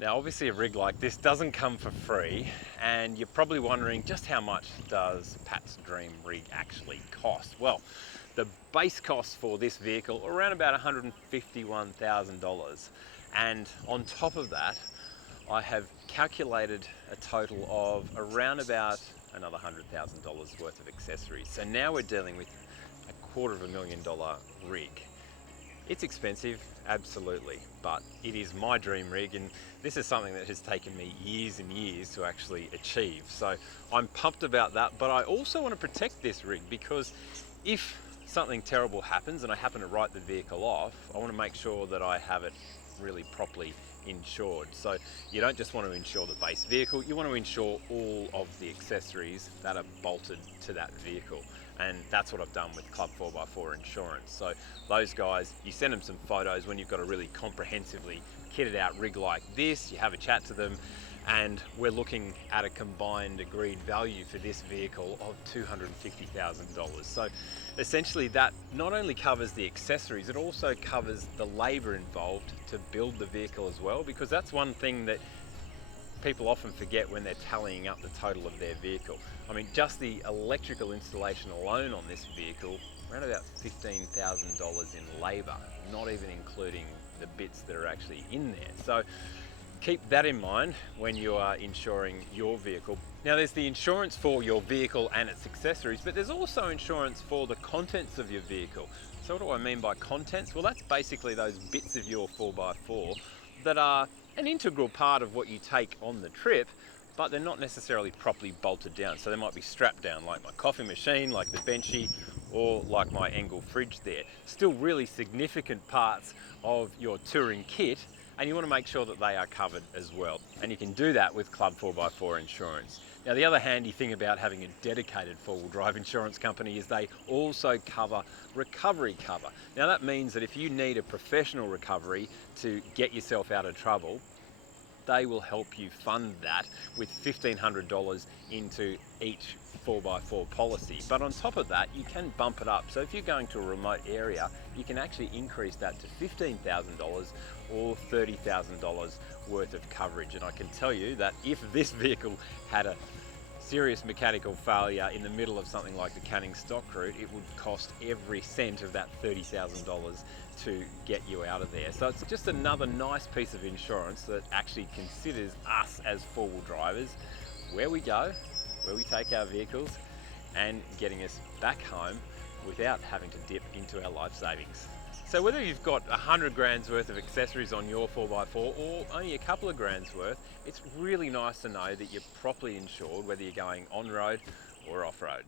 Now obviously a rig like this doesn't come for free, and you're probably wondering just how much does Pat's dream rig actually cost? Well, the base cost for this vehicle around about $151,000, and on top of that I have calculated a total of around about another $100,000 worth of accessories. So now we're dealing with a $250,000 rig. It's expensive, absolutely, but it is my dream rig, and this is something that has taken me years and years to actually achieve. So I'm pumped about that, but I also want to protect this rig because if something terrible happens and I happen to write the vehicle off, I want to make sure that I have it really properly insured. So you don't just want to insure the base vehicle, you want to insure all of the accessories that are bolted to that vehicle. And that's what I've done with Club 4x4 Insurance. So those guys, you send them some photos when you've got a really comprehensively kitted out rig like this, you have a chat to them, and we're looking at a combined agreed value for this vehicle of $250,000. So essentially that not only covers the accessories, it also covers the labor involved to build the vehicle as well, because that's one thing that people often forget when they're tallying up the total of their vehicle. I mean, just the electrical installation alone on this vehicle, around about $15,000 in labor, not even including the bits that are actually in there. So keep that in mind when you are insuring your vehicle. Now there's the insurance for your vehicle and its accessories, but there's also insurance for the contents of your vehicle. So what do I mean by contents? Well, that's basically those bits of your 4x4 that are an integral part of what you take on the trip, but they're not necessarily properly bolted down. So they might be strapped down, like my coffee machine, like the benchy, or like my Engel fridge there. Still really significant parts of your touring kit, and you want to make sure that they are covered as well. And you can do that with Club 4x4 Insurance. Now the other handy thing about having a dedicated four-wheel drive insurance company is they also cover recovery cover. Now that means that if you need a professional recovery to get yourself out of trouble, they will help you fund that with $1,500 into each 4x4 policy. But on top of that, you can bump it up. So if you're going to a remote area, you can actually increase that to $15,000 or $30,000 worth of coverage. And I can tell you that if this vehicle had a serious mechanical failure in the middle of something like the Canning stock route, it would cost every cent of that $30,000 to get you out of there. So it's just another nice piece of insurance that actually considers us as four-wheel drivers, where we go, where we take our vehicles, and getting us back home without having to dip into our life savings. So whether you've got 100 grand's worth of accessories on your 4x4 or only a couple of grand's worth, it's really nice to know that you're properly insured whether you're going on-road or off-road.